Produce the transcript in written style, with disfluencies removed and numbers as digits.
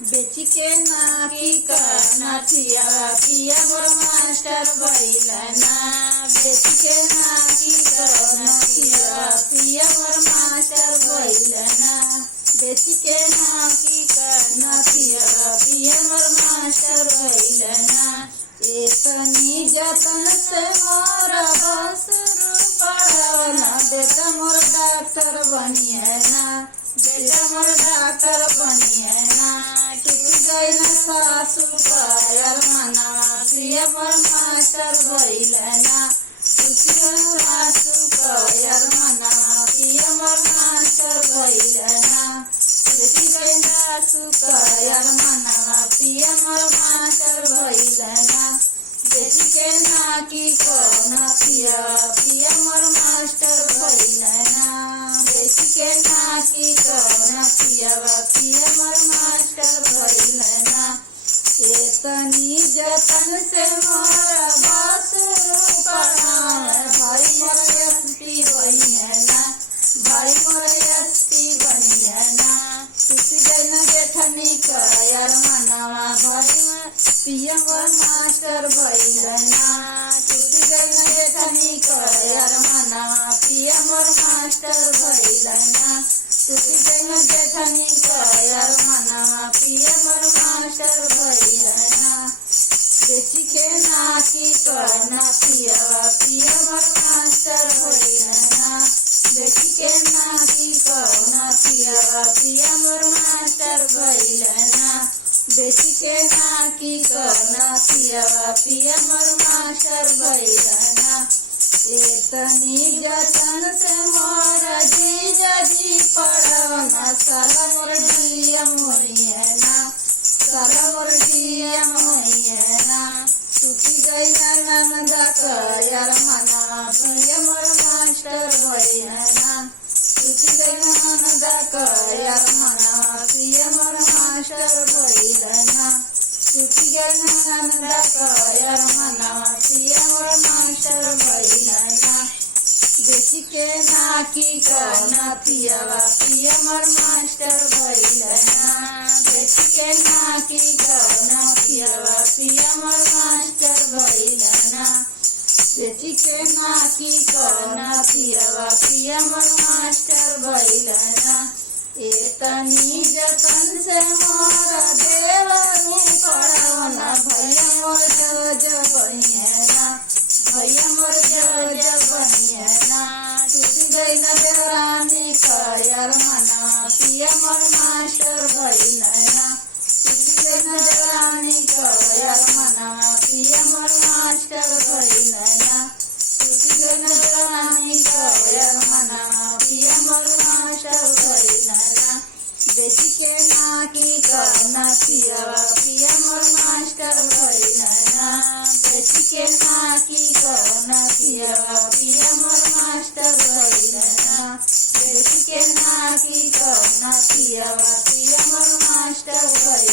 बेची के नाकी करना थिया पिया मोर मास्टर भइलना। बेची के नाकी करना थिया पिया मोर मास्टर भइलना। बेची के नाकी करना थिया पिया मोर मास्टर भइलना। एतनी जतन से मोर बसरू पढ़वना। बेटा मोर डॉक्टर बनिएना। बेटा मोर डॉक्टर बनिएना। सासू पायर मनवा पिया मोर मास्टर भइलना। सासू पायर मनवा पिया मोर मास्टर भइलना। सासू पायर मनवा पिया मोर मास्टर भइलना। बेटी के नाकी करना पिया पिया मोर मास्टर भइलना। बेटी के नाकी करना पिया पिया मोर मास्टर भइलना। एतनी जतन से मोर बसरू पढ़ावे। भाई मोर एसपी बनिएना। भाई मोर एसपी बनिएना। टूटी गई न जेठनी कर मनवा भाई पिया मोर मास्टर भइलना। टूटी गई न जेठनी कर मनवा पिया मोर मास्टर भइलना। टूटी गई न जेठनी कर मनवा पिया मोर मास्टर भइलना। बेची के नाकी करना पिया पिया मोर मास्टर भइलना। बेची के नाकी करना पिया पिया मोर मास्टर भइलना। बेची के नाकी करना पिया पिया मोर मास्टर भइलना। एतनी जतन से मोर जीजा जी पढ़वना। साला मोर डीएम होइएना। साला मोर डीएम होइएना। टूटी गई ननदा कर मनवा पिया मोर मास्टर भइलना। टूटी गई ननदा कर मनवा पिया मोर मास्टर भइलना। टूटी गई ननदा कर मनवा पिया मोर मास्टर भइलना। बेची के नाकी करना पिया पिया मोर मास्टर भइलना। बेची के नाकी करना पिया पिया मोर मास्टर भइलना। बेची के नाकी करना पिया पिया मोर मास्टर भइलना। एतनी जतन से मोर देवरू पढ़वना। भैया मोर जज बनिएना। भैया मोर जज बनिएना। टूटी गई न देवरानी कर मनवा पिया मोर मास्टर भइलना। टूटी गई न देवरानी कर मनवा पिया मोर मास्टर भइलना। टूटी गई न देवरानी कर मनवा पिया मोर मास्टर भइलना। बेटी के नाकी करना पिया पिया मोर मास्टर भइलना। बेटी के नाकी करना पिया पिया मोर मास्टर भइलना। बेटी के नाकी करना पिया पिया मोर मास्टर भइलना।